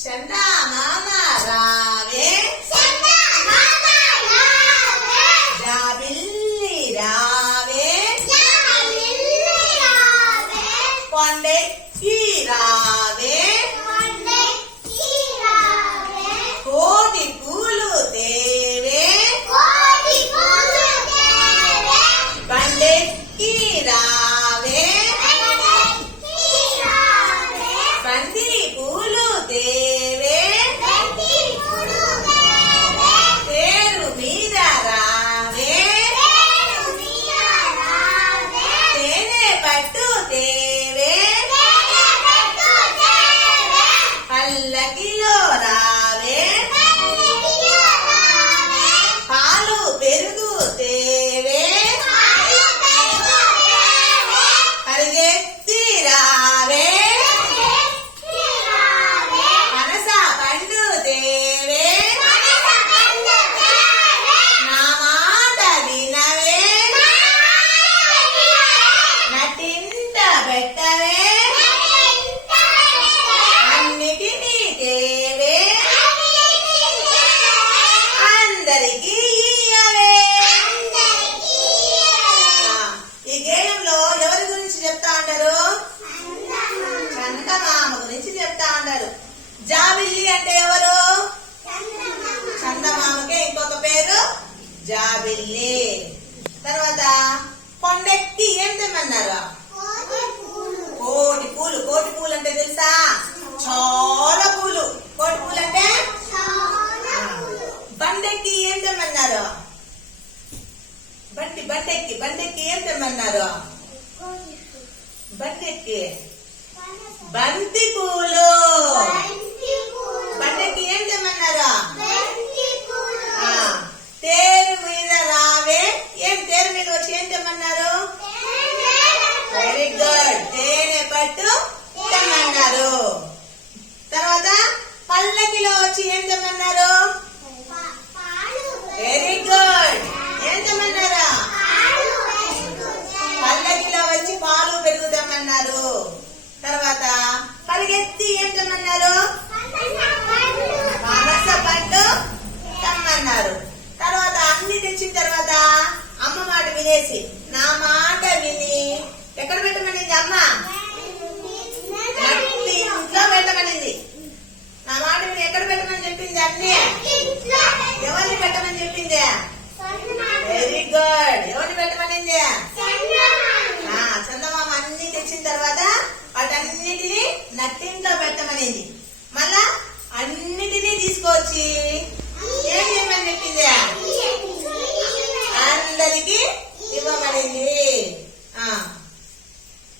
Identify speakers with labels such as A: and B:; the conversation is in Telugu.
A: చందా మామ రావే జాబిల్లి రావే కొండెక్కి రావే కోటి పూలు తేవే బండెక్కి రావే జాబిల్లి అంటే ఎవరు? చందమామకే ఇంకొక పేరు జాబిల్లి. తర్వాత కొండెక్కి ఏం తెమ్మన్నారు? కోటి పూలు. కోటి పూలు అంటే తెలుసా? చాలా పూలు. కోటి పూలు అంటే? బండెక్కి ఏం తెమ్మన్నారు? బండి బండెక్కి బండెక్కి ఏం తెమ్మన్నారు? బండెక్కి. బంతి పూలు బండెక్కి ఏం తెమ్మన్నారు ఆ, తేరు మీద రావే ఏం తేరు మీద వచ్చి ఏం తెమ్మన్నారు వెరీ గుడ్ తేనె పట్టు తెమ్మన్నారు తర్వాత పల్లకిలో వచ్చి ఏం తెమ్మన్నారు వెరీ గుడ్ ఏం తెమ్మన్నారా పల్లకిలో వచ్చి పాలు పెరుగుతామన్నారు తర్వాత పరిగెత్తి ఏం తెమ్మన్నారు మానస పండు తెమ్మన్నారు. తర్వాత అన్ని తెచ్చిన తర్వాత అమ్మ మాట వినేసి నట్టింట్లో పెట్టమనేది. మళ్ళా అన్నిటినీ తీసుకొచ్చి